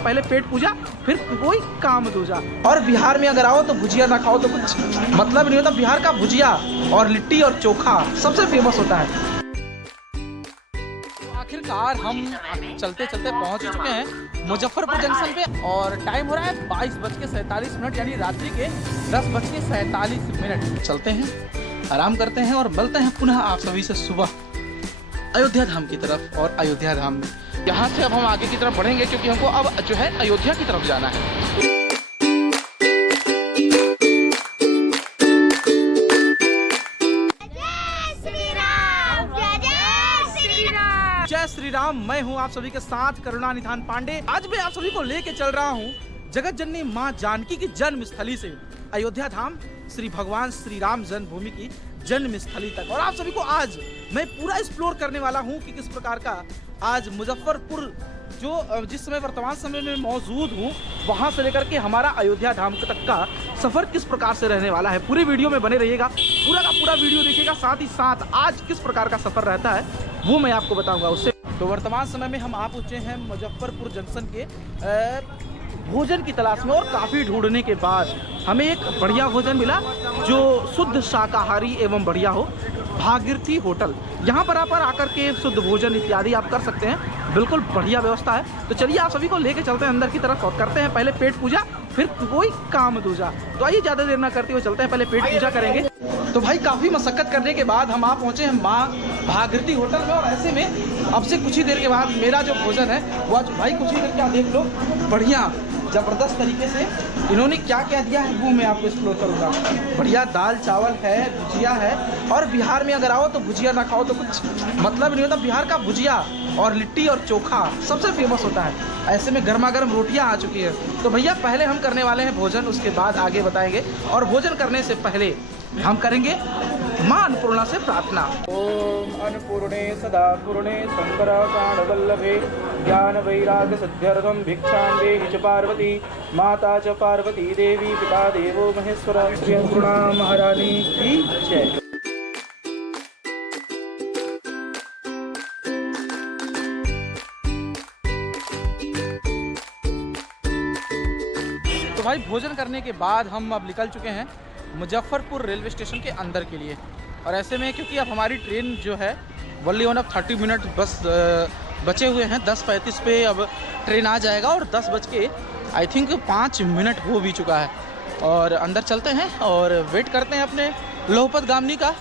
हैं पहले पेट पूजा, फिर कोई काम दूजा। और बिहार में अगर आओ तो भुजिया ना खाओ तो कुछ मतलब नहीं होता। बिहार का भुजिया और लिट्टी और चोखा सबसे फेमस होता है। आखिरकार हम चलते चलते पहुंच चुके हैं मुजफ्फरपुर जंक्शन पे और टाइम हो रहा है 22:47 यानी रात्रि के 10:47। चलते हैं, आराम करते हैं और मिलते हैं पुनः आप सभी से सुबह अयोध्या धाम की तरफ। और अयोध्या धाम में यहाँ से अब हम आगे की तरफ बढ़ेंगे क्योंकि हमको अब जो है अयोध्या की तरफ जाना है। जय श्री राम। मैं हूँ आप सभी के साथ करुणानिधान पांडे। आज मैं आप सभी को लेके चल रहा हूँ जगत जननी माँ जानकी की जन्म स्थली से अयोध्या धाम, श्री भगवान श्री राम जन्मभूमि की जन्म स्थली तक। और आप सभी को आज मैं पूरा एक्सप्लोर करने वाला हूँ कि किस प्रकार का आज मुजफ्फरपुर जो जिस समय वर्तमान समय में मौजूद हूँ वहाँ से लेकर के हमारा अयोध्या धाम तक का सफ़र किस प्रकार से रहने वाला है। पूरी वीडियो में बने रहिएगा, पूरा का पूरा वीडियो देखिएगा। साथ ही साथ आज किस प्रकार का सफ़र रहता है वो मैं आपको बताऊंगा उससे। तो वर्तमान समय में हम आ पहुँचे हैं मुजफ्फरपुर जंक्शन के भोजन की तलाश में और काफ़ी ढूंढने के बाद हमें एक बढ़िया भोजन मिला जो शुद्ध शाकाहारी एवं बढ़िया हो। भागीरथी होटल, यहाँ पर आप आकर के शुद्ध भोजन इत्यादि आप कर सकते हैं, बिल्कुल बढ़िया व्यवस्था है। तो चलिए आप सभी को लेके चलते हैं अंदर की तरफ और करते हैं पहले पेट पूजा, फिर कोई काम दूजा। तो आइए ज़्यादा देर ना करते हुए चलते हैं, पहले पेट पूजा करेंगे। तो भाई काफ़ी मशक्कत करने के बाद हम आप पहुँचे हैं माँ भागीरथी होटल में। और ऐसे में अब से कुछ ही देर के बाद मेरा जो भोजन है वो आज भाई कुछ ही देर क्या देख लो, बढ़िया ज़बरदस्त तरीके से इन्होंने क्या क्या दिया है वो मैं आपको एक्सप्लोर करूँगा। बढ़िया दाल चावल है, भुजिया है। और बिहार में अगर आओ तो भुजिया ना खाओ तो कुछ मतलब नहीं होता। बिहार का भुजिया और लिट्टी और चोखा सबसे फेमस होता है। ऐसे में गर्मा गर्म रोटियां आ चुकी है। तो भैया पहले हम करने वाले हैं भोजन, उसके बाद आगे बताएंगे। और भोजन करने से पहले हम करेंगे माँ अन्नपूर्णा से प्रार्थना। ओम अन्नपूर्णे सदा पूर्णे शंकराचार्यवल्लभे ज्ञान वैराग्य सिद्ध्यर्थम भिक्षां देहि च पार्वती माता च पार्वती देवी पिता देवो महेश्वर। श्री अन्नपूर्णा महारानी की जय। तो भाई भोजन करने के बाद हम अब निकल चुके हैं मुजफ्फरपुर रेलवे स्टेशन के अंदर के लिए। और ऐसे में क्योंकि अब हमारी ट्रेन जो है वनली ऑन अब 30 मिनट बस बचे हुए हैं। 10:35 पे अब ट्रेन आ जाएगा और 10:05 हो भी चुका है। और अंदर चलते हैं और वेट करते हैं अपने लोहपत गामनी का।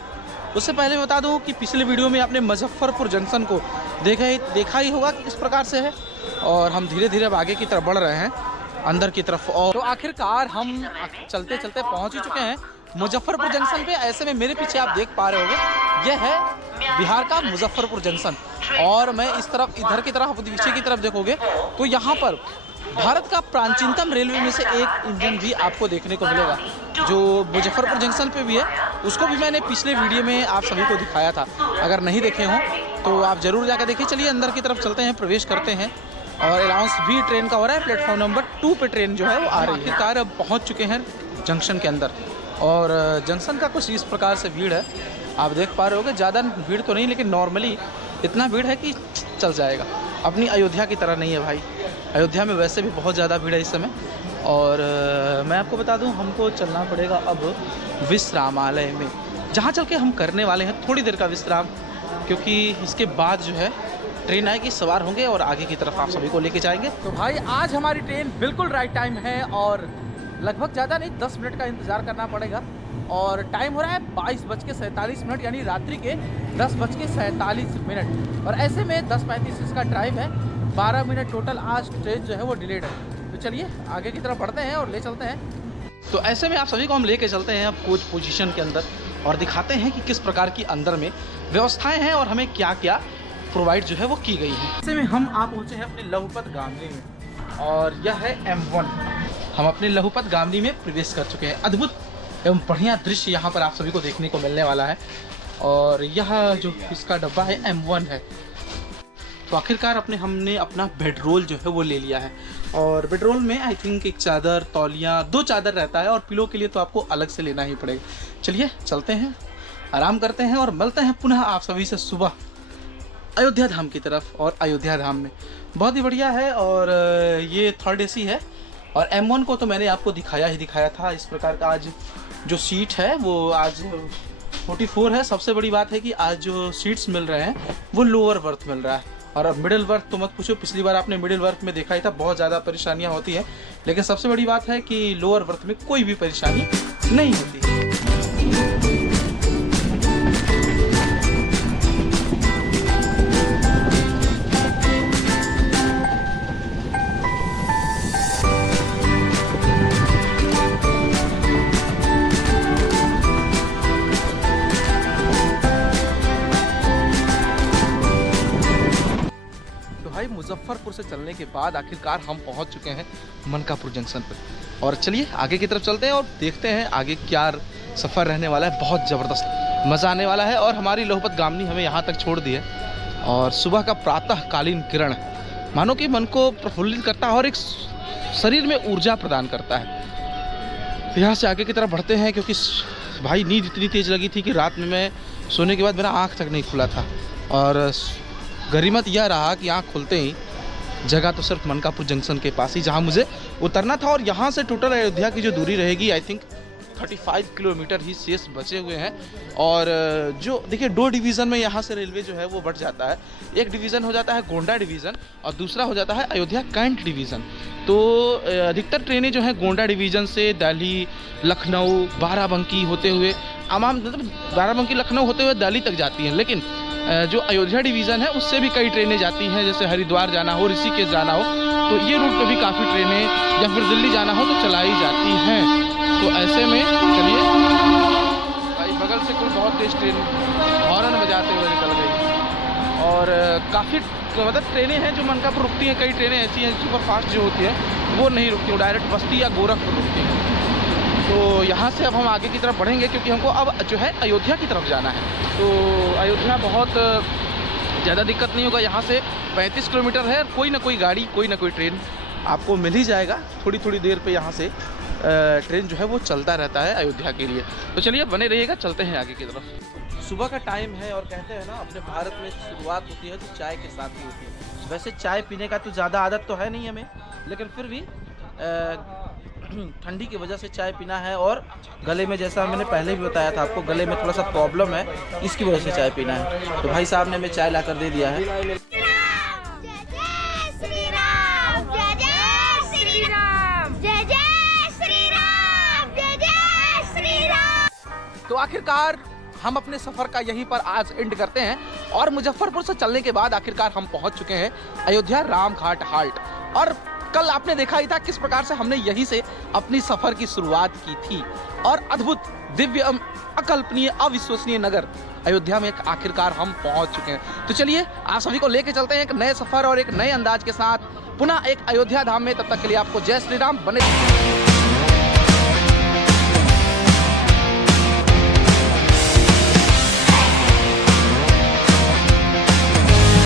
उससे पहले बता दूं कि पिछले वीडियो में आपने मुजफ्फरपुर जंक्शन को देखा ही होगा कि किस प्रकार से है। और हम धीरे धीरे अब आगे की तरफ बढ़ रहे हैं अंदर की तरफ। और तो आखिरकार हम चलते चलते पहुंच ही चुके हैं मुजफ्फरपुर जंक्शन पे। ऐसे में मेरे पीछे आप देख पा रहे होंगे यह है बिहार का मुजफ्फरपुर जंक्शन। और मैं इस तरफ इधर की तरफ पीछे की तरफ देखोगे तो यहाँ पर भारत का प्राचीनतम रेलवे में से एक इंजन भी आपको देखने को मिलेगा जो मुजफ्फरपुर जंक्शन पे भी है। उसको भी मैंने पिछले वीडियो में आप सभी को दिखाया था, अगर नहीं देखे हों तो आप ज़रूर जाकर देखिए। चलिए अंदर की तरफ चलते हैं, प्रवेश करते हैं। और अनाउंस भी ट्रेन का हो रहा है, प्लेटफॉर्म नंबर 2 पे ट्रेन जो है वो आ रही है। आखिरकार अब पहुंच चुके हैं जंक्शन के अंदर। और जंक्शन का कुछ इस प्रकार से भीड़ है, आप देख पा रहे होगे। ज़्यादा भीड़ तो नहीं, लेकिन नॉर्मली इतना भीड़ है कि चल जाएगा। अपनी अयोध्या की तरह नहीं है भाई, अयोध्या में वैसे भी बहुत ज़्यादा भीड़ है इस समय। और मैं आपको बता दूं हमको चलना पड़ेगा अब विश्रामालय में, जहाँ चल के हम करने वाले हैं थोड़ी देर का विश्राम, क्योंकि इसके बाद जो है ट्रेन आएगी, सवार होंगे और आगे की तरफ आप सभी को लेके जाएंगे। तो भाई आज हमारी ट्रेन बिल्कुल राइट टाइम है और लगभग ज़्यादा नहीं 10 मिनट का इंतज़ार करना पड़ेगा। और टाइम हो रहा है 22:47 यानी रात्रि के 10:47। और ऐसे में 10:35 का टाइम है, 12 मिनट टोटल आज ट्रेन जो है वो डिलेड है। तो चलिए आगे की तरफ बढ़ते हैं और ले चलते हैं। तो ऐसे में आप सभी को हम लेके चलते हैं अब कोच पोजीशन के अंदर और दिखाते हैं कि किस प्रकार की अंदर में व्यवस्थाएँ हैं और हमें क्या क्या प्रोवाइड जो है वो की गई है। ऐसे में हम आप पहुँचे हैं अपने लोहपत गामनी में और यह है M1। हम अपने लोहपत गामनी में प्रवेश कर चुके हैं। अद्भुत एवं बढ़िया दृश्य यहाँ पर आप सभी को देखने को मिलने वाला है। और यह जो इसका डब्बा है M1 है। तो आखिरकार हमने अपना बेडरोल जो है वो ले लिया है। और बेडरोल में आई थिंक एक चादर, तौलिया, 2 चादर रहता है और पिलो के लिए तो आपको अलग से लेना ही पड़ेगा। चलिए चलते हैं, आराम करते हैं और मिलते हैं पुनः आप सभी से सुबह अयोध्या धाम की तरफ। और अयोध्या धाम में बहुत ही बढ़िया है। और ये थर्ड एसी है और M1 को तो मैंने आपको दिखाया था। इस प्रकार का आज जो सीट है वो आज 44 है। सबसे बड़ी बात है कि आज जो सीट्स मिल रहे हैं वो लोअर बर्थ मिल रहा है। और अब मिडिल वर्थ तो मत पूछो, पिछली बार आपने मिडिल वर्थ में देखा ही था, बहुत ज़्यादा परेशानियां होती हैं। लेकिन सबसे बड़ी बात है कि लोअर वर्थ में कोई भी परेशानी नहीं होती है। मुजफ्फरपुर से चलने के बाद आखिरकार हम पहुंच चुके हैं मनकापुर जंक्शन पर। और चलिए आगे की तरफ चलते हैं और देखते हैं आगे क्या सफ़र रहने वाला है। बहुत ज़बरदस्त मज़ा आने वाला है। और हमारी लोहपत गामनी हमें यहाँ तक छोड़ दी है। और सुबह का प्रातःकालीन किरण मानो कि मन को प्रफुल्लित करता है और एक शरीर में ऊर्जा प्रदान करता है। यहाँ से आगे की तरफ बढ़ते हैं क्योंकि भाई नींद इतनी तेज़ लगी थी कि रात में मैं सोने के बाद मेरा आँख तक नहीं खुला था। और गरीमत यह रहा कि आँख खुलते ही जगह तो सिर्फ मनकापुर जंक्शन के पास ही जहाँ मुझे उतरना था। और यहाँ से टोटल अयोध्या की जो दूरी रहेगी आई थिंक 35 किलोमीटर ही शेष बचे हुए हैं। और जो देखिए 2 डिवीज़न में यहाँ से रेलवे जो है वो बढ़ जाता है। एक डिवीज़न हो जाता है गोंडा डिवीज़न और दूसरा हो जाता है अयोध्या कैंट डिवीज़न। तो अधिकतर ट्रेनें जो हैं गोंडा डिवीज़न से दिल्ली, लखनऊ, बाराबंकी होते हुए मतलब बाराबंकी लखनऊ होते हुए दिल्ली तक जाती हैं। लेकिन जो अयोध्या डिवीज़न है उससे भी कई ट्रेनें जाती हैं, जैसे हरिद्वार जाना हो, ऋषिकेश जाना हो, तो ये रूट पे भी काफ़ी ट्रेनें, या फिर दिल्ली जाना हो तो चलाई जाती हैं। तो ऐसे में चलिए भाई बगल से कोई बहुत तेज ट्रेन हॉर्न बजाते हुए निकल गई। और काफ़ी मतलब ट्रेनें हैं जो मनकापुर रुकती हैं। कई ट्रेनें ऐसी हैं सुपर फास्ट जो होती हैं वो नहीं रुकती, वो डायरेक्ट बस्ती या गोरखपुर रुकती हैं। तो यहाँ से अब हम आगे की तरफ बढ़ेंगे क्योंकि हमको अब जो है अयोध्या की तरफ जाना है। तो अयोध्या बहुत ज़्यादा दिक्कत नहीं होगा। यहाँ से 35 किलोमीटर है। कोई ना कोई गाड़ी, कोई ना कोई ट्रेन आपको मिल ही जाएगा। थोड़ी थोड़ी देर पे यहाँ से ट्रेन जो है वो चलता रहता है अयोध्या के लिए। तो चलिए बने रहिएगा, चलते हैं आगे की तरफ। सुबह का टाइम है और कहते हैं ना अपने भारत में शुरुआत होती है तो चाय के साथ ही होती है। वैसे चाय पीने का तो ज़्यादा आदत तो है नहीं हमें, लेकिन फिर भी ठंडी की वजह से चाय पीना है। और गले में, जैसा मैंने पहले भी बताया था आपको, गले में थोड़ा सा प्रॉब्लम है, इसकी वजह से चाय पीना है। तो भाई साहब ने हमें चाय ला कर दे दिया है। तो आखिरकार हम अपने सफ़र का यहीं पर आज एंड करते हैं। और मुजफ्फरपुर से चलने के बाद आखिरकार हम पहुंच चुके हैं अयोध्या रामघाट हाल्ट। और कल आपने देखा ही था किस प्रकार से हमने यहीं से अपनी सफर की शुरुआत की थी। और अद्भुत, दिव्य, अकल्पनीय, अविश्वसनीय नगर अयोध्या में आखिरकार हम पहुंच चुके हैं। तो चलिए आप सभी को लेके चलते हैं एक नए सफर और एक नए अंदाज के साथ पुनः एक अयोध्या धाम में। तब तक के लिए आपको जय श्री राम। बने